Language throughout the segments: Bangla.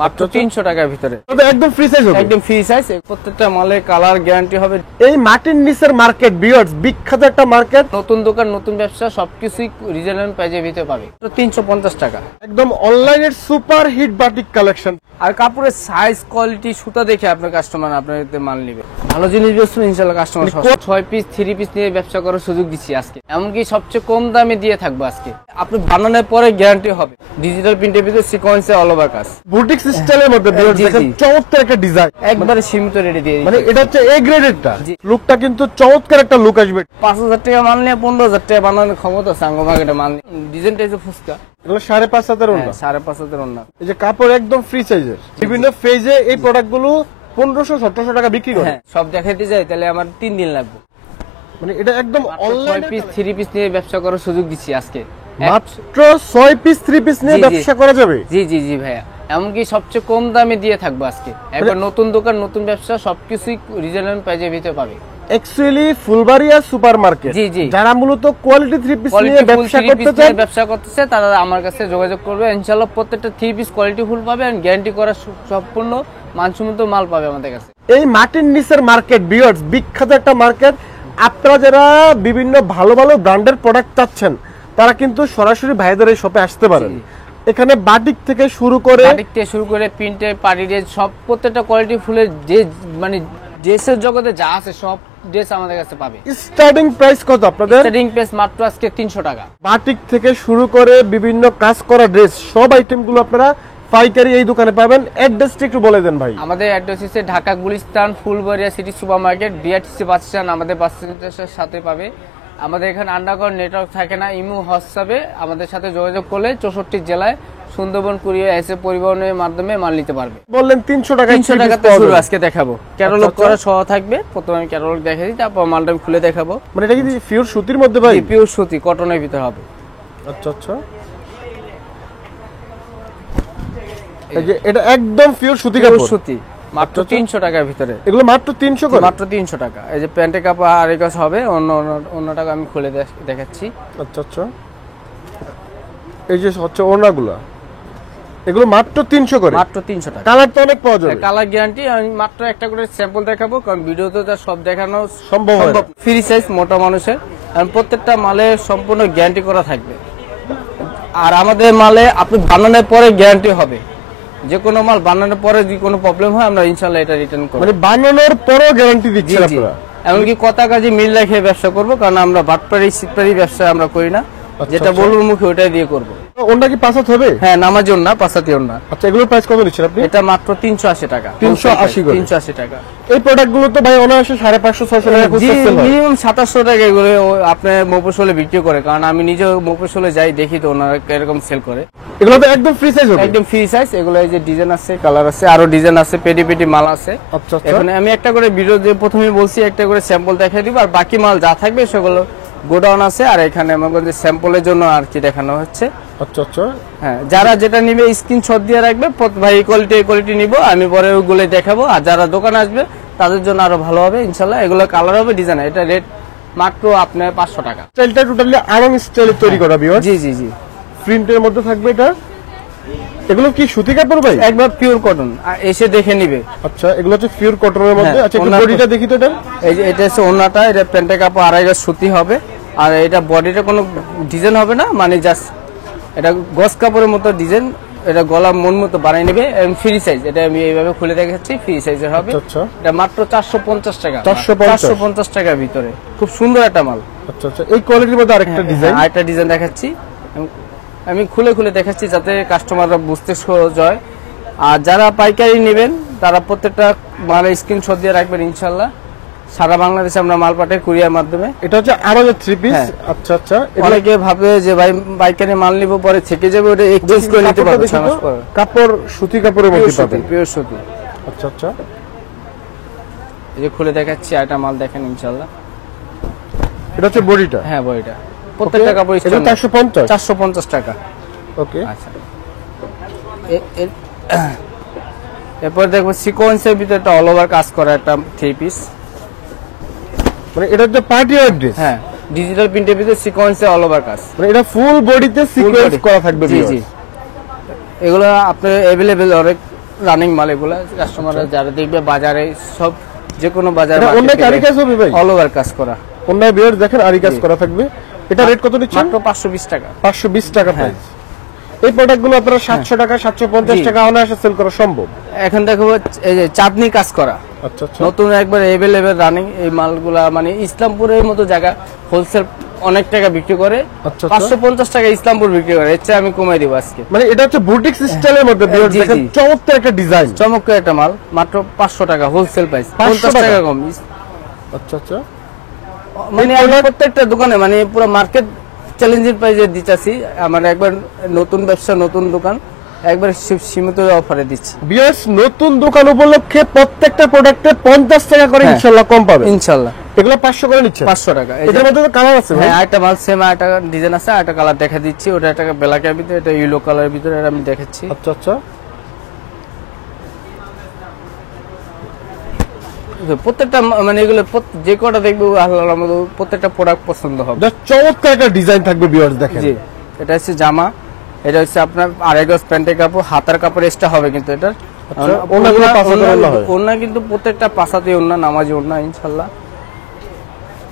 মাত্র 300 টাকার ভিতরে একদম ফ্রি সাইজ হবে, একদম ফ্রি সাইজ। প্রত্যেকটা মালে কালার গ্যারান্টি হবে। এই মাটির নিচের মার্কেট ভিউয়ার্স, বিখ্যাত একটা মার্কেট। নতুন দোকান, নতুন ব্যবসা, সবকিছুই রিজনেবল প্রাইসের ভিতরে পাবে। 350 টাকা। একদম অনলাইনের সুপার হিট বাটিক কালেকশন। আর কাপড়ের সাইজ, কোয়ালিটি, সুতা দেখে আপনার কাস্টমার আপনার মাল নেবে। ভালো জিনিস বেচুন, ইনশাআল্লাহ কাস্টমার 6 পিস 3 পিস নিয়ে ব্যবসা করার সুযোগ দিচ্ছি আজকে। এমনকি সবচেয়ে কম দামে দিয়ে থাকবো আজকে। আপনি বানানোর পরে গ্যারান্টি হবে। ডিজিটাল প্রিন্টের ভিতরে সিকোয়েন্সে অল ওভার কাজ, বুটিক স্টাইলের মধ্যে দেখেন চমৎকার একটা ডিজাইন, একবারে সীমিত রেটে দিয়ে মানে এটা হচ্ছে এ গ্রেডেরটা। লুকটা কিন্তু চমৎকার একটা লুক আসবে। 5000 টাকা মাল নিয়ে 15000 টাকা বানানোর ক্ষমতা সাঙ্গো মার্কেটে মাল। ডিজাইনটা হচ্ছে ফুচকা, এগুলো 5.5 ওন্না, 5.5 ওন্না। এই যে কাপড় একদম ফ্রি সাইজের। বিভিন্ন ফেজে এই প্রোডাক্টগুলো 1500-1700 টাকা বিক্রি করে। সব দেখাইতে যাই তাহলে আমার 3 দিন লাগবে। মানে এটা একদম অনলাইন 6 পিস 3 পিস নিয়ে ব্যবসা করার সুযোগ দিচ্ছি আজকে। মাত্র 6 পিস 3 পিস নিয়ে ব্যবসা করা যাবে। জি জি জি ভাইয়া, এমনকি সবচেয়ে কম দামে দিয়ে থাকবো আজকে। একবার নতুন দোকান, নতুন ব্যবসা, সবকিছুই রিজনেবল প্রাইসের ভিতরে পাবে। অ্যাকচুয়ালি ফুলবাড়িয়া সুপার মার্কেট, জি জি, যারা মূলত কোয়ালিটি 3 পিস নিয়ে ব্যবসা করতেছে তারা আমার কাছে যোগাযোগ করবে। ইনশাআল্লাহ প্রত্যেকটা 3 পিস কোয়ালিটি ফুল পাবে আর গ্যারান্টি করা সম্পূর্ণ মানসম্মত মাল পাবে আমাদের কাছে। এই মাটির নিচের মার্কেট ভিউয়ার্স, বিখ্যাত একটা মার্কেট। আপনারা যারা বিভিন্ন ভালো ভালো ব্র্যান্ডের প্রোডাক্ট চাচ্ছেন তারা কিন্তু সরাসরি ভাইদের এই শপে আসতে পারেন। এখানে বাটিক থেকে শুরু করে প্রিন্টের, পার্টি ড্রেস, সব প্রত্যেকটা কোয়ালিটি ফুলের যে মানে ড্রেসের জগতে যা আছে সব ড্রেস আমাদের কাছে পাবে। স্টার্টিং প্রাইস কত আপনাদের? স্টার্টিং প্রাইস মাত্র আজকে 300 টাকা। বাটিক থেকে শুরু করে বিভিন্ন কাজ করা ড্রেস, সব আইটেমগুলো আপনারা পাইকারি এই দোকানে পাবেন। অ্যাড্রেসটা একটু বলে দেন ভাই। আমাদের অ্যাড্রেস হচ্ছে Dhaka Gulistan Phulbaria city super market, BRTC bus stand, আমাদের বাস স্ট্যান্ডের সাথে পাবে। আমাদের এখানে আন্ডারগ্রাউন্ড নেটওয়ার্ক থাকে না, ইমো হোয়াটসঅ্যাপে আমাদের সাথে যোগাযোগ করলে 64 জেলায় সুন্দরবন কুরিয়ার এসে পরিবহনের মাধ্যমে মাল নিতে পারবে। বললেন 300 টাকা। 300 টাকাতে শুরু আজকে দেখাবো। ক্যাটালগ করা সহ থাকবে। প্রথমে আমি ক্যাটালগ দেখাই দিই, তারপর মালটা আমি খুলে দেখাবো। মানে এটা কি পিওর সুতির মধ্যে ভাই? পিওর সুতি, কটনের ভিতর হবে। আচ্ছা আচ্ছা, এই যে এটা একদম পিওর সুতি কাপড়, সুতি, মাত্র 300 টাকার ভিতরে। এগুলো মাত্র 300 করে? মাত্র 300 টাকা। এই যে প্যান্টের কাপড় আর এই কাজ হবে। অন্য টাকা আমি খুলে দেখাচ্ছি। আচ্ছা আচ্ছা, এই যে হচ্ছে ওড়নাগুলো, এগুলো মাত্র 300 করে। মাত্র 300 টাকা। কালার তো অনেক পাওয়া যাবে। Colour guarantee. আমি মাত্র একটা করে স্যাম্পল দেখাবো, কারণ ভিডিওতে তো সব দেখানো সম্ভব হয় না। ফ্রি সাইজ, মোটা মানুষের। আর প্রত্যেকটা মালে সম্পূর্ণ গ্যারান্টি করা থাকবে। আর আমাদের মালে আপনি বানানোর পরে গ্যারান্টি হবে। যে কোনো মাল বানানোর পরে যদি কোনো প্রবলেম হয় আমরা ইনশাআল্লাহ এটা রিটার্ন করব। মানে বানানোর পরেও গ্যারান্টি দিচ্ছেন আপনারা? এমনকি কথা কাজে মিল রেখে ব্যবসা করব, কারণ আমরা বাটপারি সিটপারি ব্যবসা আমরা করি না। যেটা বলবো মুখে ওটাই দিয়ে করব। ওটা কি পাঁচাত হবে? হ্যাঁ, নামাজ না, পাঁচাতি না। আচ্ছা, এগুলোর প্রাইস কত নিচ্ছেন আপনি? এটা মাত্র 380 টাকা। 380 টাকা। এই প্রোডাক্টগুলো তো ভাই অনায়াসে 550-600 টাকা করে সেল হয়। মিনিমাম 2700 টাকা এগুলো আপনি মফস্বলে বিক্রি করে, কারণ আমি নিজে মফস্বলে যাই, দেখি তো ওনারা এরকম সেল করে। এগুলো তো একদম ফ্রি সাইজ হবে? একদম ফ্রি সাইজ। এগুলো এই যে ডিজাইন আছে, কালার আছে, আরো ডিজাইন আছে, পেটি পেটি মাল আছে। আচ্ছা আচ্ছা, এখানে আমি একটা করে ভিডিও দিয়ে প্রথমেই বলছি, একটা করে স্যাম্পল দেখাই দিব, আর বাকি মাল যা থাকবে সেগুলো গোডাউন আছে। আর এখানে আমাদের স্যাম্পলের জন্য আর কি দেখানো হচ্ছে। আচ্ছা আচ্ছা, হ্যাঁ, যারা যেটা নিবে স্ক্রিনশট দিয়ে রাখবে, ভাই এই কোয়ালিটি নিব, আমি পরে ওগুলো দেখাবো। আর যারা দোকানে আসবে তাদের জন্য আরো ভালো হবে ইনশাআল্লাহ। এগুলো কালার হবে, ডিজাইন। এটা রেট মাত্র আপনার 500 টাকা। স্টাইলটা টোটালি আরং স্টাইলে তৈরি করা ভিউয়ার। জি জি জি, প্রিন্টের মধ্যে থাকবে এটা। এগুলো কি সুতি কাপড় ভাই? একবার পিওর কটন, এসে দেখে নিবে। আচ্ছা, এগুলো হচ্ছে পিওর কটনের মধ্যে। আচ্ছা, একটু বডিটা দেখি তো এটা। এই যে এটা হচ্ছে ওন্নাটা, এটা প্যান্টের কাপড়, আড়াই গজ সুতি হবে। আর এটা বডিটা কোনো ডিজাইন হবে না, মানে জাস্ট এটা গস কাপড়ের মতো ডিজাইন। এটা গলা মন মতো বানাই নেবে। ফ্রি সাইজ, এটা আমি এইভাবে খুলে দেখাচ্ছি, ফ্রি সাইজের হবে। আচ্ছা, এটা মাত্র 450 টাকা। 450 টাকার ভিতরে খুব সুন্দর একটা মাল। আচ্ছা আচ্ছা, এই কোয়ালিটির মধ্যে আরেকটা ডিজাইন, আরেকটা ডিজাইন দেখাচ্ছি। আমি খুলে দেখাচ্ছি যাতে কাস্টমাররা বুঝতে সহজ হয়। আর যারা পাইকারি নেবেন তারা প্রত্যেকটা মালের স্ক্রিনশট দিয়ে রাখবেন। ইনশাআল্লাহ সারা বাংলাদেশে আমরা মাল পাঠাই কুরিয়ার মাধ্যমে। এটা হচ্ছে আরো 3 পিস। আচ্ছা আচ্ছা, অনেকে ভাবে যে ভাই পাইকারি মাল নিব পরে থেকে যাবে, ওটা এক্সচেঞ্জ করে নিতে পারবে। কাপড় সুতি কাপড়ের মধ্যে পাবেন, পিওর সুতি। আচ্ছা আচ্ছা, এই যে খুলে দেখাচ্ছি, আরেকটা মাল দেখেন ইনশাআল্লাহ। এটা হচ্ছে বডিটা? হ্যাঁ, বডিটা। প্রত্যেকটা কাপড় 450 টাকা। ওকে, আচ্ছা। এরপর দেখবো সিকোয়েন্সের ভিতরে একটা অল ওভার কাজ করা একটা 3 পিস। মানে এটা হচ্ছে পার্টি ওয়্যার ড্রেস। হ্যাঁ, ডিজিটাল প্রিন্টের ভিতরে সিকোয়েন্সে অল ওভার কাজ। মানে এটা ফুল বডিতে সিকোয়েন্স করা থাকবে। জি জি, এগুলো আপনার अवेलेबल অনেক রানিং মাল এগুলা কাস্টমাররা যারা দেখবে বাজারে সব যে কোনো বাজারে এটা অন্য আরি কাজ হবে ভাই? অল ওভার কাজ করা। অন্য ভিউয়ার্স দেখেন আরি কাজ করা থাকবে। এটা রেট কত নিচ্ছেন? মাত্র 520 টাকা। 520 টাকা প্রাইস। এই প্রোডাক্টগুলো আপনারা 700 টাকা 750 টাকা অনায়াসে সেল করা সম্ভব। এখন দেখো এই যে চাঁদনি কাজ করা, আচ্ছা আচ্ছা। নতুন একবার अवेलेबल রানিং এই মালগুলা, মানে ইসলামপুরের মতো জায়গা হোলসেল অনেক টাকা বিক্রি করে, আচ্ছা, 550 টাকা ইসলামপুর বিক্রি করে, এর চেয়ে আমি কমাই দিব আজকে। মানে এটা হচ্ছে বুটিক স্টাইলের মধ্যে ভিউয়ার্স জি, দেখেন জি। চমৎকার একটা ডিজাইন। চমৎকার একটা মাল, মাত্র 500 টাকা হোলসেল প্রাইস, 500 50 টাকা কম। আচ্ছা আচ্ছা। মানে আমি প্রত্যেকটা দোকানে মানে পুরো মার্কেট চ্যালেঞ্জিং প্রাইসে দিতেছি। আমার একবার নতুন ব্যবসা নতুন দোকান একবার সীমিত অফারে দিচ্ছি। ভিউয়ার্স নতুন দোকান উপলক্ষে প্রত্যেকটা প্রোডাক্টে 50 টাকা করে ইনশাআল্লাহ কম পাবেন। ইনশাআল্লাহ। এগুলো 500 করে নিচ্ছে। 500 টাকা। এটার মধ্যে তো কালার আছে ভাই? হ্যাঁ, একটা মাল সেম একটা ডিজাইন আছে, একটা কালার দেখা দিচ্ছি। ওটা একটা ব্ল্যাকের ভিতরে, এটা ইয়েলো কালারের ভিতরে, এটা আমি দেখাচ্ছি। আচ্ছা আচ্ছা। প্রত্যেকটা মানে এগুলো যে কটা দেখবে আল্লাহর মতো প্রত্যেকটা প্রোডাক্ট পছন্দ হবে। জাস্ট চমৎকার একটা ডিজাইন থাকবে ভিউয়ার্স দেখেন। জি, এটা হচ্ছে জামা, এটা হচ্ছে আপনার আড়াই গজ প্যান্টের কাপড়, হাতার কাপড় এক্সট্রা হবে কিন্তু এটা। ওনাগুলো পাঁচাতে ওড়না হয়। ওড়না কিন্তু প্রত্যেকটা পাঁচাতে ওড়না, নামাজি ওড়না ইনশাআল্লাহ।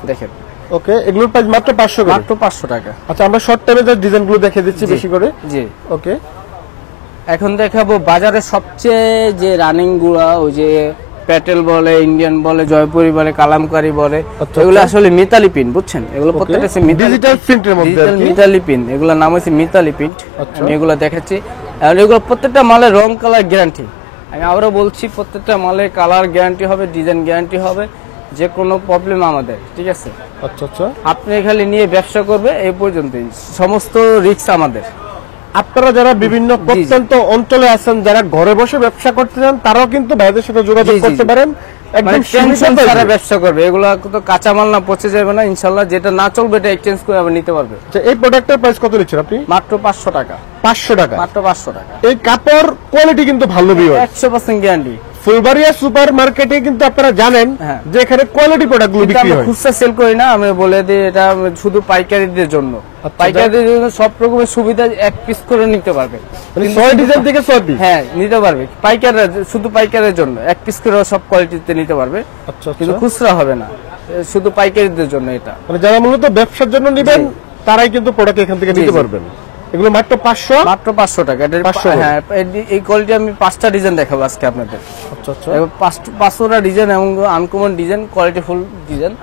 দেখেন ওকে, এগুলোর প্রাইস মাত্র 500 করে। মাত্র 500 টাকা। আচ্ছা, আমরা শর্ট টাইমে যে ডিজাইনগুলো দেখিয়ে দিচ্ছি বেশি করে। জি। ওকে, এখন দেখাবো বাজারে সবচেয়ে যে রানিং গুলা, ওই যে প্যাটেল বলে, ইন্ডিয়ান বলে, জয়পুরি বলে, কালামকারী বলে, আচ্ছা, এগুলো আচ্ছা। আসলে মিতালি পিন, বুঝছেন? এগুলো প্রত্যেকটা ডিজিটাল প্রিন্টের মধ্যে আর কি। মিতালি পিন, এগুলোর নাম হচ্ছে মিতালি প্রিন্ট। আচ্ছা। আমি এগুলো দেখাচ্ছি। আর এগুলো প্রত্যেকটা মালের রং কালার গ্যারান্টি। আমি আবারও বলছি, প্রত্যেকটা মালের কালার গ্যারান্টি হবে, ডিজাইন গ্যারান্টি হবে, যে কোনো প্রবলেম আমাদের, ঠিক আছে? আচ্ছা আচ্ছা। আপনি খালি নিয়ে ব্যবসা করবে, এই পর্যন্তই, সমস্ত রিস্ক আমাদের। আপনারা যারা বিভিন্ন প্রত্যন্ত অঞ্চলে আছেন, যারা ঘরে বসে ব্যবসা করতে চান, তারাও কিন্তু ভাইদের সাথে যোগাযোগ জি, জি, করতে জি। পারেন। একদম মানে টেনশন সীমিত ছাড়া price এ। ব্যবসা করবে। এগুলো তো কাঁচামাল না, পচে যাবে না ইনশাআল্লাহ। যেটা না চলবে এটা এক্সচেঞ্জ করে আবার নিতে পারবে। আচ্ছা, এই প্রোডাক্টের প্রাইস কত নিচ্ছেন আপনি? মাত্র 500 টাকা। 500 টাকা। মাত্র 500 টাকা। এই কাপড় কোয়ালিটি কিন্তু ভালো ভিউয়ার্স। 100% গ্যারান্টি। ফুলবাড়িয়া সুপার মার্কেটে কিন্তু আপনারা জানেন হ্যাঁ। যে এখানে কোয়ালিটি প্রোডাক্টগুলো বিক্রি আমরা হয়। খুচরা সেল করি না, আমি বলে দিই এটা শুধু পাইকারিদের জন্য। আচ্ছা, পাইকারিদের জন্য সব রকমের সুবিধা, এক পিস করে নিতে পারবে। মানে 6 ডিজাইন থেকে 6 পিস। হ্যাঁ, নিতে পারবে। পাইকাররা শুধু পাইকারের জন্য এক পিস করে সব কোয়ালিটিতে নিতে পারবে, আচ্ছা কিন্তু আচ্ছা। খুচরা হবে না। শুধু পাইকারিদের জন্য এটা। মানে যারা মূলত ব্যবসার জন্য নেবেন জি। তারাই কিন্তু প্রোডাক্ট এখান থেকে জি, নিতে জি। পারবেন। এগুলো মাত্র 500। মাত্র 500 টাকা। 500 করে। হ্যাঁ, এই কোয়ালিটি আমি 5টা ডিজাইন দেখাবো আজকে আপনাদের। আচ্ছা আচ্ছা। 500টা ডিজাইন এবং uncommon design, quality full design.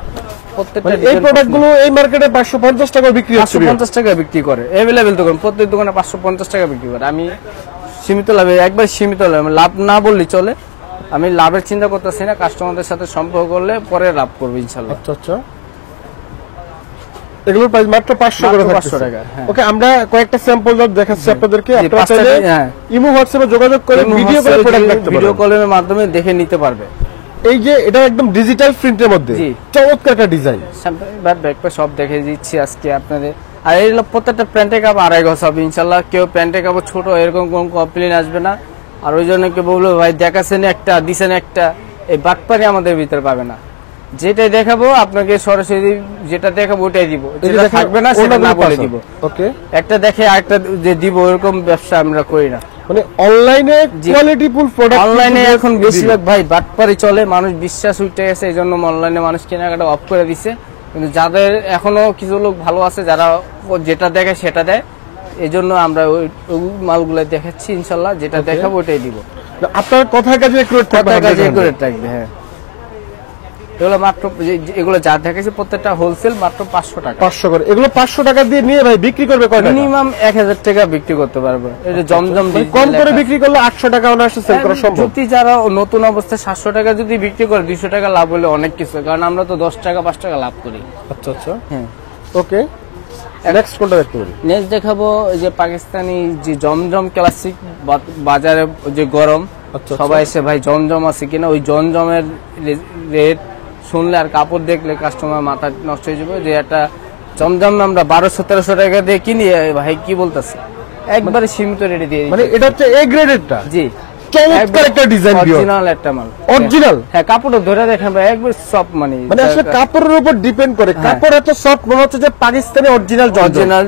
প্রত্যেকটা মানে এই ডিজাইন প্রোডাক্টগুলো এই মার্কেটে 550 টাকা বিক্রি হচ্ছে। 550 টাকা বিক্রি করে। अवेलेबल দোকান, প্রত্যেক দোকানে 550 টাকা বিক্রি করে। আমি সীমিত লাভে, একবার সীমিত লাভে, লাভ না বললে চলে। আমি লাভের চিন্তা করতেছি না, কাস্টমারদের সাথে সম্পর্ক করলে পরে লাভ করবো ইনশাআল্লাহ। আচ্ছা আচ্ছা। এগুলোর প্রাইস মাত্র 500 করে মাত্র থাকছে। 500 টাকা, হ্যাঁ। ওকে, আমরা কয়েকটা স্যাম্পল দেখাচ্ছি আপনাদেরকে। জি, আপনারা 5টা চাইলে হ্যাঁ। ইমো হোয়াটসঅ্যাপে যোগাযোগ করে ভিডিও করে প্রোডাক্ট দেখতে ভিডিও পারেন। কলের মাধ্যমে দেখে নিতে পারবে। এই যে এটা একদম ডিজিটাল প্রিন্টের মধ্যে জি। চমৎকার একটা ডিজাইন। ব্যাকপে সব দেখে দিচ্ছি আজকে আপনাদের। আর এই প্রত্যেকটা প্যান্টের কাপড় আড়াই গজ হবে ইনশাল্লাহ। কেউ প্যান্টের কাপড় ছোট এরকম কোন কমপ্লেন আসবে না। আর ওই জন্য কেউ বললো ভাই দেখাচ্ছেন একটা, দিছেন একটা, এই বাটপারি আমাদের ভিতরে পাবে না। যেটাই দেখাবো আপনাকে সরাসরি, যেটা দেখাবো ওটাই দিব, যেটা থাকবে না সেটা না বলে দিব। ওকে, একটা দেখে আরেকটা যে দিব, এরকম ব্যবসা আমরা করি না। মানে অনলাইনে কোয়ালিটিফুল প্রোডাক্ট, অনলাইনে এখন বেশিরভাগ ভাই বাটপারি চলে, মানুষ বিশ্বাস উঠে গেছে, এই জন্য অনলাইনে মানুষ কেনাকাটা অফ করে দিচ্ছে। কিন্তু যাদের এখনো কিছু লোক ভালো আছে, যারা যেটা দেখে সেটা দেয়, এই জন্য আমরা ওই মালগুলো দেখাচ্ছি ইনশাল্লাহ। যেটা দেখাবো ওটাই দিব। আপনার কথার কাছে একুরেট থাকবে। থাকবে, হ্যাঁ। এগুলো মাত্র, এগুলো যা দেখাচ্ছি প্রত্যেকটা হোলসেল মাত্র 500 টাকা। 500 করে। এগুলো 500 টাকা দিয়ে নিয়ে ভাই বিক্রি করবে কয় টাকা? মিনিমাম 1000 টাকা বিক্রি করতে পারবো। এটা জমজম কম করে বিক্রি করলে 800 টাকা অনায়াসে সেল করা সম্ভব। যদি যারা নতুন অবস্থায় 700 টাকা যদি বিক্রি করে, 200 টাকা লাভ হলে অনেক কিছু। কারণ আমরা তো 10 টাকা 5 টাকা লাভ করি। আচ্ছা আচ্ছা। হ্যাঁ। ওকে, নেক্সট কোনটা দেখতে পারি? নেক্সট দেখাবো যে পাকিস্তানি যে জমজম ক্লাসিক, বাজারে যে গরম, আচ্ছা, সবাই এসে ভাই জমজম আছে কিনা। ওই জমজমের রেট শুনলে আর কাপড় দেখলে কাস্টমার মাথা নষ্ট হয়ে যাবে। যে একটা জমজম আমরা 1200-1300 টাকা দিয়ে কিনি, ভাই কি বলতেছে, একবারে সীমিত রেটে দিয়ে মানে এটা হচ্ছে এ গ্রেডেরটা। জি, চমৎকার একটা ডিজাইন দিও। অরিজিনাল একটা মাল। অরিজিনাল? হ্যাঁ, কাপড়টা ধরে দেখেন ভাই, একবার সব মানে আসলে কাপড়ের উপর ডিপেন্ড করে। কাপড় এত সফট মনে হচ্ছে যে পাকিস্তানি অরিজিনাল জমজম। অরিজিনাল।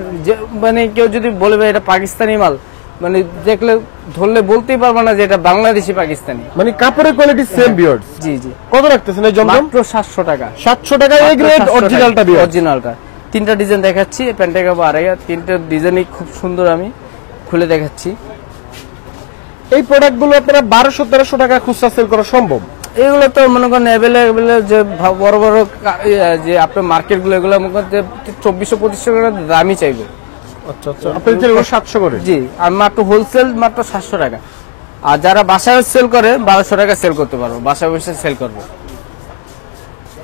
মানে কেউ যদি বলবে এটা পাকিস্তানি মাল, মানে দেখলে ধরলে বলতেই পারবো না যে এটা বাংলাদেশি পাকিস্তানি। মানে কাপড়ের কোয়ালিটি সেম ভিউয়ার্স। জি জি। কত রাখতেছেন এই জমজম? মাত্র 700 টাকা। 700 টাকা এই গ্রেড অরিজিনালটা ভিউয়ার্স। অরিজিনালটা তিনটা ডিজাইন দেখাচ্ছি, প্যান্টটা কাপড় আড়াইয়া, তিনটা ডিজাইনই খুব সুন্দর, আমি খুলে দেখাচ্ছি। এই প্রোডাক্টগুলো আপনারা 1200-1300 টাকা খুচরা সেল করা সম্ভব? এগুলো তো মনে করেন অ্যাভেলেবেল, যে বড় বড় যে আপনার মার্কেট গুলো, এগুলো মনে করেন 2400-2500 টাকা দামই চাইবে। আচ্ছা আচ্ছা, আপনাদের এগুলো 700 করে? জি, আর মাত্র হোলসেল মাত্র 700 টাকা। আর যারা বাসায় সেল করে 1200 টাকা সেল করতে পারবো, বাসায় বসে সেল করবো।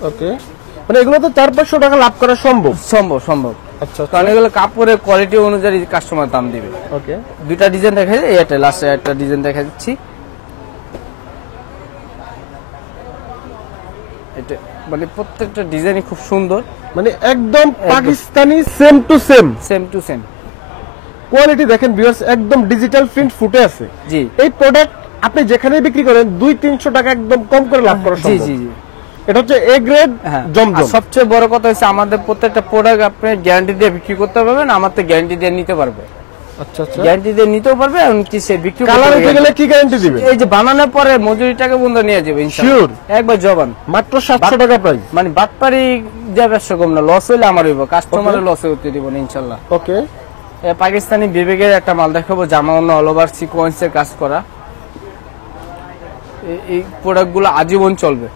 ওকে, মানে এগুলো তো 400-500 টাকা লাভ করা সম্ভব? সম্ভব সম্ভব। আচ্ছা, কারণ এগুলো কাপড়ের কোয়ালিটি অনুযায়ী কাস্টমার দাম দিবে। ওকে, দুইটা ডিজাইন দেখা যায়, এটা লাস্টে একটা ডিজাইন দেখা দিচ্ছি। এটা মানে প্রত্যেকটা ডিজাইনই খুব সুন্দর, মানে একদম Pakistani same to same. Same to same quality দেখেন ভিউয়ার্স, একদম ডিজিটাল প্রিন্ট ফুটে আছে। জি, এই প্রোডাক্ট আপনি যেখানেই বিক্রি করেন 200-300 টাকা একদম কম করে লাভ করা জি সম্ভব। জি জি। এটা হচ্ছে এ গ্রেড জমজম। সবচেয়ে বড় কথা হচ্ছে আমাদের প্রত্যেকটা প্রোডাক্ট আপনি গ্যারান্টি দিয়ে বিক্রি করতে পারবেন, আমার তো গ্যারান্টি দিয়ে নিতে পারবে। আচ্ছা আচ্ছা, গ্যারান্টি দিয়ে নিতেও পারবে, এমনকি সে বিক্রি কালার উঠে গেলে কি গ্যারান্টি দিবে? এই যে বানানোর পরে মজুরি টাকা বন্ধ নিয়ে যাবে ইনশাআল্লাহ। শিওর? একবার জবান। মাত্র 700 টাকা প্রাইস। মানে বাটপারি যা ব্যবসা কম না, লস হইলে আমার হইব, কাস্টমারের লসে হতে দিব না ইনশাআল্লাহ। ওকে, পাকিস্তানি বিবেকের একটা মাল দেখাবো, জামা অন্য অল ওভার সিকোয়েন্সের কাজ করা। এই প্রোডাক্টগুলো আজীবন চলবে।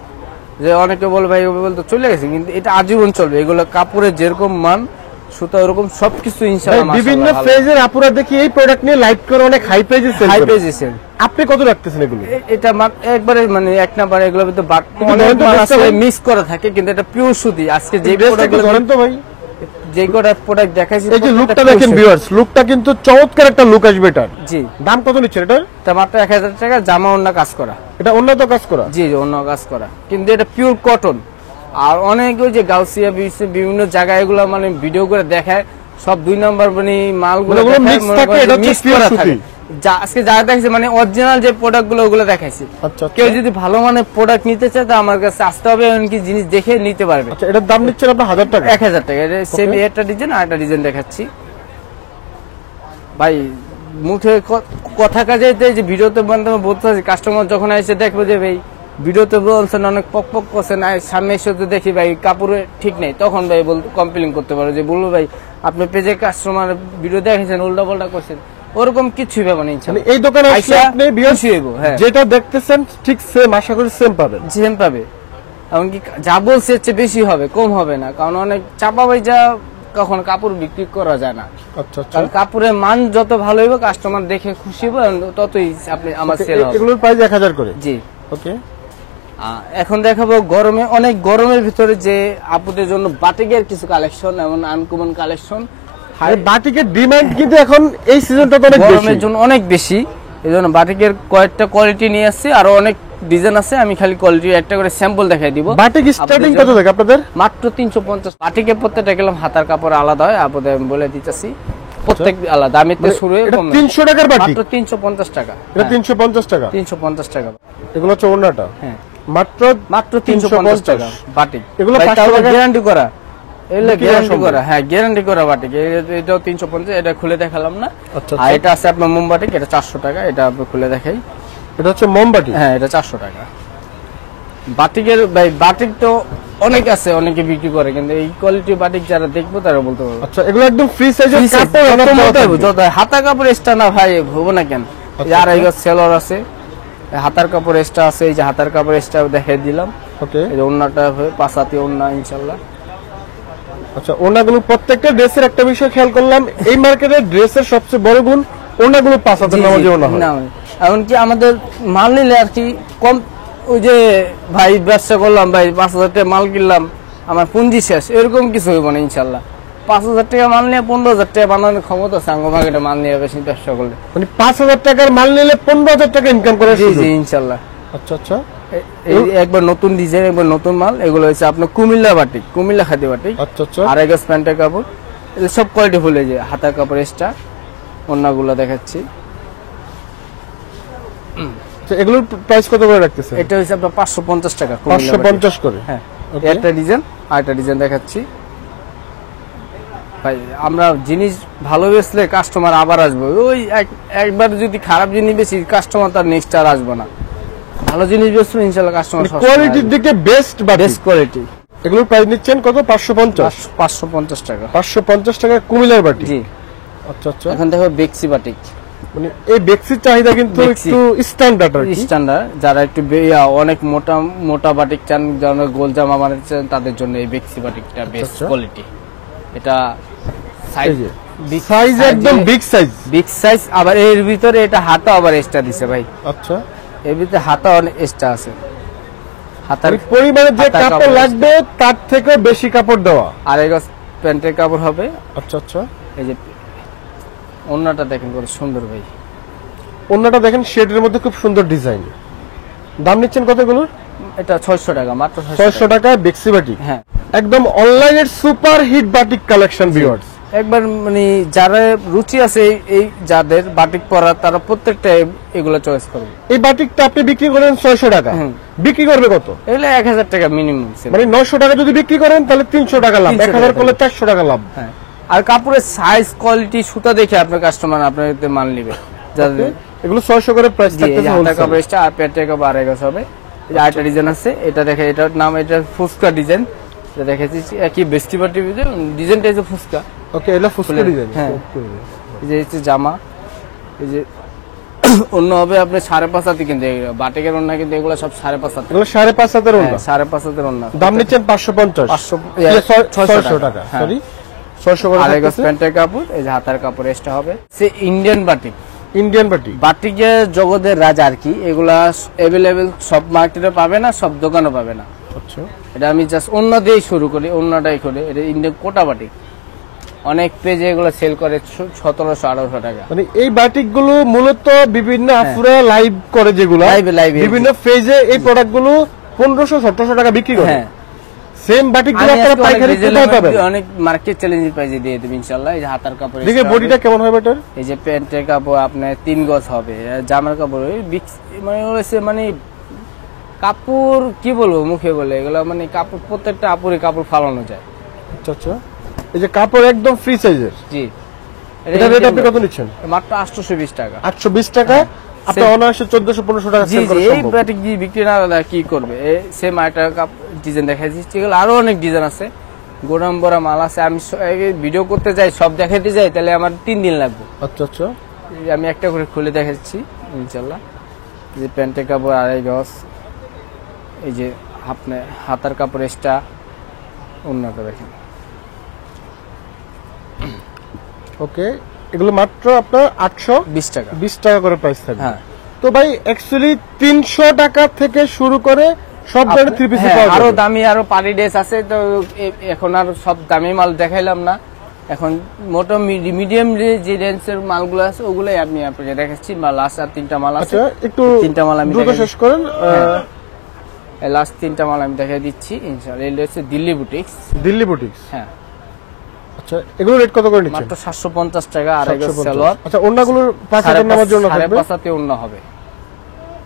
যে অনেকে বলে ভাই ওভাবে বলতে চলে গেছে, কিন্তু এটা আজীবন চলবে। এগুলো কাপড়ের যেরকম মান, সুতা ওরকম সবকিছু ইনশাআল্লাহ। বিভিন্ন পেজের আপুরা দেখি এই প্রোডাক্ট নিয়ে লাইভ করে অনেক হাই পেজে সেল করে। হাই পেজে সেল। আপনি কত রাখতেছেন এগুলো? এটা একবারে মানে এক নাম্বার, এগুলোর ভিতরে মিক্স করা থাকে, কিন্তু এটা পিওর সুতি। আজকে যে প্রোডাক্টগুলো ধরেন তো ভাই, যে কটা প্রোডাক্ট দেখাইছি, এই যে লুকটা দেখেন ভিউয়ার্স, লুকটা কিন্তু চমৎকার একটা লুক আসবে এটা। জি। দাম কত নিচ্ছেন এটা? এটা মাত্র 1000 টাকা, জামা অন্য কাজ করা। এটা উন্নত কাজ করা? জি জি, অন্য কাজ করা, কিন্তু এটা পিওর কটন। আর অনেক ওই যে গাউসিয়া বিভিন্ন জায়গায় এগুলো মানে ভিডিও করে দেখায়, সব 2 নাম্বার মানে মালগুলো মিক্স থাকে, এটা হচ্ছে পিওর সুতি। আজকে যা দেখাইছে মানে অরিজিনাল যে প্রোডাক্ট গুলো ওগুলো দেখাইছি। আচ্ছা, কেউ যদি ভালো মানের প্রোডাক্ট নিতে চায় তো আমার কাছে আসতে হবে, এমনকি জিনিস দেখে নিতে পারবে। আচ্ছা, এটার দাম নিচ্ছেন আপনি 1000 টাকা? 1000 টাকা। এটা সেম একটা ডিজাইন আর একটা ডিজাইন দেখাচ্ছি ভাই। মুখে কথা কাজে যে ভিডিওতে বলতে আছে, কাস্টমার যখন এসে দেখবে যে ভাই ভিডিওতে বলছেন অনেক পক পক করছেন, সামনে এসে তো দেখি ভাই কাপড়ে ঠিক নেই, তখন ভাই কমপ্লেন করতে পারো যে বলবো ভাই আপনি পেজে কাস্টমার ভিডিও দেখেছেন উল্টা পাল্টা করছেন, ওরকম কিছুই পাবেন না ইনশাআল্লাহ। এই দোকানে আসলে আপনি যেটা দেখতেছেন ঠিক সেম, আশা করি সেম পাবেন। সেম পাবে, এমনকি যা বলছে হচ্ছে বেশি হবে, কম হবে না। কারণ অনেক চাপা ভাই যা কখন কাপড় বিক্রি করা যায় না। আচ্ছা আচ্ছা, কারণ কাপড়ের মান যত ভালো হবে, কাস্টমার দেখে খুশি হবে, ততই আপনি আমার সেল হবে। এগুলোর প্রাইস 1000 করে? জি। ওকে, এখন দেখাবো গরমে, অনেক গরমের ভিতরে যে আপুদের জন্য বাটিকের কিছু কালেকশন, এমন আনকমন কালেকশন। বাটিকের ডিমান্ড কিন্তু এখন এই সিজনটা তো অনেক বেশি, গরমের জন্য অনেক বেশি। এজন্য বাটিকের কয়েকটা কোয়ালিটি নিয়ে আসছি, আরো অনেক ডিজাইন আছে। আমি খালি কোয়ালিটি একটা করে স্যাম্পল দেখাই দিব। বাটিক স্টার্টিং কত থেকে আপনাদের? মাত্র 350। বাটিকের প্রত্যেকটা গেলাম হাতার কাপড় আলাদা হয়, আপনাদের আমি বলে দিতেছি প্রত্যেক আলাদা দামেতে শুরু হয়। 300 টাকার বাটিক? মাত্র 350 টাকা। এটা 350 টাকা? 350 টাকা। এগুলো হচ্ছে ওড়নাটা? হ্যাঁ, মাত্র 350 টাকা বাটিক। এগুলো 500 টাকা গ্যারান্টি করা, এগুলো গ্যারান্টি করা। হ্যাঁ, গ্যারান্টি করা বাটিক। এটাও 350, এটা খুলে দেখালাম না। আচ্ছা, আর এটা আছে আপনার মোমবাটিক, এটা 400 টাকা। এটা আপনি খুলে দেখাই। এটা হচ্ছে মোমবাটি? হ্যাঁ, এটা 400 টাকা। বাটিকের ভাই বাটিক তো অনেক আছে, অনেকে বিক্রি করে, কিন্তু এই কোয়ালিটি বাটিক যারা দেখবো তারা বলতে পারবে। আচ্ছা, এগুলো একদম ফ্রি সাইজের কাপড়, যত হাতা কাপড় এক্সট্রা না ভাই হবো না কেন। আর এই সেলর আছে, হাতার কাপড় এক্সট্রা আছে। এই যে হাতার কাপড় এক্সট্রা দেখাই দিলাম। ওকে, এই যে ওন্নাটা পাঁচাতি ওন্না ইনশাআল্লাহ। আচ্ছা, ওন্নাগুলো প্রত্যেকটা ড্রেসের একটা বিষয় খেয়াল করলাম, এই মার্কেটে ড্রেসের সবচেয়ে বড় গুণ ওন্নাগুলো পাঁচাতি নামাজে ওন্না হয়। এমনকি আমাদের মাল নিলে আর কি কম, ওই যে ভাই ব্যবসা করলাম ভাই 5000 টাকা মাল কিনলাম আমার পুঁজি শেষ, এরকম কিছু হইব না ইনশাল্লাহ। 5000 টাকা মাল নিয়ে 15000 টাকা বানানোর ক্ষমতা আছে আমার মার্কেটে মাল নিয়ে বেশি ব্যবসা করলে। মানে 5000 টাকার মাল নিলে 15000 টাকা ইনকাম করে? জি জি ইনশাল্লাহ। আচ্ছা আচ্ছা, এই একবার নতুন ডিজাইন, একবার নতুন মাল। এগুলো হচ্ছে আপনার কুমিল্লা বাটিক, কুমিল্লা খাদি বাটিক। আচ্ছা আচ্ছা, আর এক প্যান্টের কাপড়, এগুলো সব কোয়ালিটি ফুলে যে হাতার কাপড় এক্সট্রা। ওন্নাগুলো দেখাচ্ছি। এগুলোর প্রাইস কত করে রাখতেছেন? এটা হচ্ছে আপনার 550 টাকা। 550 করে? হ্যাঁ, একটা ডিজাইন আর একটা ডিজাইন দেখাচ্ছি। ভাই আমরা জিনিস ভালো বেচলে কাস্টমার আবার আসবে, ওই একবার যদি খারাপ জিনিস বেশি কাস্টমার তার নেক্সট আর আসবে না। ভালো জিনিস বেচলে ইনশাআল্লাহ কাস্টমার কোয়ালিটির দিকে বেস্ট বা বেস্ট কোয়ালিটি। এগুলোর প্রাইস নিচ্ছেন কত? 550 550 টাকা। 550 টাকা কুমিল্লার বাটি। জি আচ্ছা আচ্ছা। এখন দেখো বেক্সি বাটিক, মানে এই বেক্সির চাহিদা কিন্তু একটু স্ট্যান্ডার্ড আর কি। স্ট্যান্ডার্ড, যারা একটু অনেক মোটা মোটা বাটিক চান, যারা গোল জামা বানাতে চান তাদের জন্য এই বেক্সি বাটিকটা বেস্ট কোয়ালিটি। এটা সাইজ একদম বিগ সাইজ। বিগ সাইজ, আবার এর ভিতরে এটা হাতা আবার এক্সট্রা দিছে ভাই। আচ্ছা, এর ভিতরে হাতা অনেক এক্সট্রা আছে। হাতার পরিমাণে যে কাপড় লাগবে তার থেকে বেশি কাপড় দেওয়া। আড়াই গজ প্যান্টের কাপড় হবে। আচ্ছা আচ্ছা। এই যে ওন্নাটা দেখেন কত সুন্দর ভাই। ওন্নাটা দেখেন শেডের মধ্যে খুব সুন্দর ডিজাইন। দাম নিচ্ছেন কতগুলোর? এটা 600 টাকা, মাত্র 600 টাকা বেক্সি বাটিক। হ্যাঁ, একদম অনলাইনের super hit batik collection viewers. একবার মানে যারা রুচি আছে এই যাদের বাটিক পরা, তারা প্রত্যেকটা এগুলো চয়েস করবে। এই বাটিকটা আপনি বিক্রি করেন 600 টাকা, বিক্রি করবে কত? এগুলো 1000 টাকা মিনিমাম। মানে 900 টাকা যদি বিক্রি করেন তাহলে 300 টাকা লাভ, 1000 করলে 400 টাকা লাভ। হ্যাঁ, আর কাপড়ের সাইজ কোয়ালিটি সুতা দেখে আপনার কাস্টমার আপনাদের মাল নেবে। যাদের এগুলো 600 করে প্রাইস থাকতেছে। হাতার কাপড় এক্সট্রা আর প্যান্টের কাপড় আড়াই গজ হবে। এই আরেকটা ডিজাইন আছে, এটা দেখে, এটার নাম এটা ফুসকা ডিজাইন। এটা দেখেছি একই বেস্টি বাটি ডিজাইনটা হচ্ছে ফুসকা। ওকে, এটা ফুসকা ডিজাইন। হ্যাঁ, এই যে হচ্ছে জামা, এই যে অন্য হবে আপনি 5.5 হাতে, কিন্তু বাটিকের অন্য কিন্তু এগুলো সব 5.5 হাতে। এগুলো 5.5 হাতের ওন্না। 5.5 হাতের অন্য। দাম নিচ্ছেন 550, 600 টাকা। সরি, 600 করে। আড়াই গজ প্যান্টের কাপড়, এই যে হাতার কাপড় এক্সট্রা হবে। সে ইন্ডিয়ান বাটিক। ইন্ডিয়ান বাটিক, বাটিকের জগতের রাজা আর কি। এগুলা অ্যাভেলেবেল সব মার্কেটে পাবে না, সব দোকানে পাবে না। আচ্ছা, এটা আমি জাস্ট অন্য দিয়েই শুরু করি, অন্যটাই করে। এটা ইন্ডিয়ান কোটা বাটিক, অনেক পেজে এগুলো সেল করে 1700-1800 টাকা। মানে এই বাটিক গুলো মূলত বিভিন্ন আফুরা লাইভ করে, যেগুলো লাইভ বিভিন্ন পেজে এই প্রোডাক্ট গুলো 1500-1700 টাকা বিক্রি করে। হ্যাঁ, সেম বাটিক গুলো আপনারা পাইকারি কোথায় পাবেন? অনেক মার্কেট চ্যালেঞ্জ প্রাইজে দিয়ে দেব ইনশাআল্লাহ। এই যে হাতার কাপড়, দেখে বডিটা কেমন হবে এটার? এই যে প্যান্টের কাপড় আপনার 3 গজ হবে। জামার কাপড় মানে কাপড় কি বলবো মুখে বলে, এগুলো মানে কাপড় প্রত্যেকটা আপুরে কাপড় ফালানো যায়। আচ্ছা আচ্ছা। এই যে কাপড় একদম ফ্রি সাইজের। জি, এটা রেট আপনি কত নিচ্ছেন? মাত্র 820 টাকা। 820 টাকা। আপনি অনায়াসে 1400-1500 টাকা সেল করা এই সম্ভব। বাটিক কি বিক্রি না হলে কি করবে? সেম আইটা কাপ ডিজাইন দেখাচ্ছি, এগুলো আরো অনেক ডিজাইন আছে, গোদাম ভরা মাল আছে। আমি ভিডিও করতে যাই, সব দেখাতে যাই, তাহলে আমার 3 দিন লাগবে। আচ্ছা আচ্ছা। আমি একটা করে খুলে দেখাচ্ছি ইনশাআল্লাহ। যে প্যান্টের কাপড় আড়াই গজ, এই যে আপনার হাতার কাপড় এক্সট্রা, অন্যটা দেখেন। ওকে, এগুলো মাত্র আপনার 820 টাকা, 20 টাকা করে প্রাইস থাকবে। হ্যাঁ, তো ভাই অ্যাকচুয়ালি 300 টাকা থেকে শুরু করে সব ধরনের থ্রি পিস পাওয়া আরো যাবে। দামি আরো পার্টি ড্রেস আছে। তো এখন আর সব দামি মাল দেখাইলাম না, এখন মোটা মিডিয়াম যে রেঞ্জের মালগুলো আছে ওগুলাই আমি আপনাকে দেখাচ্ছি। লাস্ট আর 3টা মাল আছে। আচ্ছা, একটু 3টা মাল আমি দ্রুত শেষ করেন। লাস্ট 3টা মাল আমি দেখাই দিচ্ছি ইনশাআল্লাহ। এটা হচ্ছে দিল্লি বুটিক্স। দিল্লি বুটিক্স। হ্যাঁ, আচ্ছা, এগুলো রেট কত করে নিচ্ছেন? মাত্র 750 টাকা, আড়াই গজ সালোয়ার। আচ্ছা, ওন্নাগুলোর 5 হাজার নামার জন্য থাকবে। 5.5 হাতে ওন্না হবে।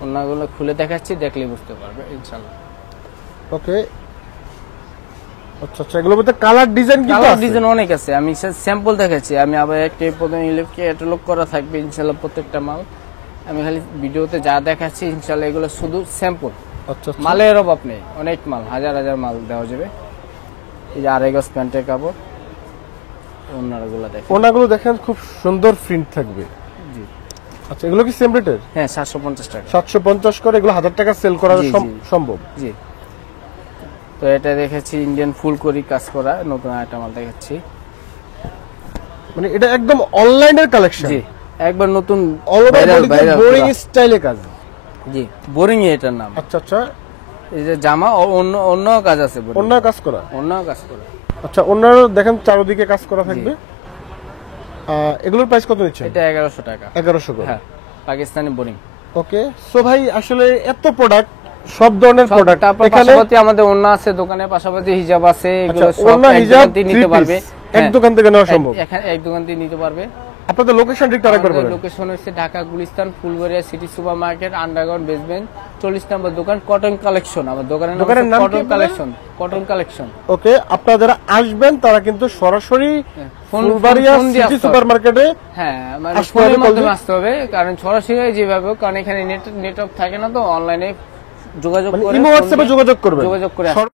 ওন্নাগুলো খুলে দেখাচ্ছি, দেখলে বুঝতে পারবে ইনশাআল্লাহ। ওকে, আচ্ছা আচ্ছা। এগুলোর মধ্যে কালার ডিজাইন কি কালার আছে? ডিজাইন অনেক আছে, আমি স্যাম্পল দেখাচ্ছি। আমি আবার একটা প্রথমে ক্যাটালগ করা থাকবে ইনশাআল্লাহ প্রত্যেকটা মাল। আমি খালি ভিডিওতে যা দেখাচ্ছি ইনশাআল্লাহ এগুলো শুধু স্যাম্পল। আচ্ছা, মালের অভাব নেই, অনেক মাল, হাজার হাজার মাল দেওয়া যাবে। এই যে আড়াই গজ প্যান্টের কাপড়, ওন্নাগুলো দেখেন। ওন্নাগুলো দেখেন খুব সুন্দর প্রিন্ট থাকবে। জি, আচ্ছা, এগুলো কি সেম রেটের? হ্যাঁ, 750 টাকা। 750 করে। এগুলো 1000 টাকা সেল করা জি, জি। সম্ভব। জি, তো এটা দেখেছি ইন্ডিয়ান ফুলকড়ি কাজ করা নতুন একটা মাল দেখাচ্ছি। মানে এটা একদম অনলাইনের কালেকশন। জি, একবার নতুন অল ওভার বডিতে বোরিং স্টাইলে কাজ। জি, বোরিং এটার নাম। আচ্ছা আচ্ছা। এই যে জামা অন্য কাজ আছে, অন্য কাজ করা। অন্য কাজ করা। আচ্ছা, অন্যান্য দেখেন চারদিকে কাজ করা থাকবে। এগুলোর প্রাইস কত নিচ্ছেন? এটা 1100 টাকা। 1100 করে। হ্যাঁ, পাকিস্তানি বোরিং। ওকে, সো ভাই আসলে এত প্রোডাক্ট, সব ধরনের প্রোডাক্ট এখানে পাশাপাশি আমাদের অন্য আছে দোকানে, পাশাপাশি হিজাব আছে, এগুলো সব অন্য এক হিজাব দোকান থেকে নিতে পারবে। এক দোকান থেকে নেওয়া সম্ভব। এখানে এক দোকান থেকে নিতে পারবে। আপনাদের লোকেশন ঠিক তারা করবেন। লোকেশন হচ্ছে Dhaka Gulistan Phulbaria city super market, underground basement, 40 নম্বর দোকান, কটন কালেকশন। আমার দোকানের নাম কি কটন আপনাদের? Collection, cotton collection. ওকে, আপনারা যারা আসবেন তারা কিন্তু সরাসরি ফুলবাড়িয়া ফোন দিয়ে সিটি আসতে হবে। সুপারমার্কেটে হ্যাঁ, মানে আসতে ফোনের হবে, মাধ্যমে call আসতে হবে, কারণ সরাসরি যেভাবে, কারণ এখানে নেটওয়ার্ক থাকে না, তো অনলাইনে যোগাযোগ মানে করে ইমো হোয়াটসঅ্যাপে যোগাযোগ করবেন। যোগাযোগ করে সর-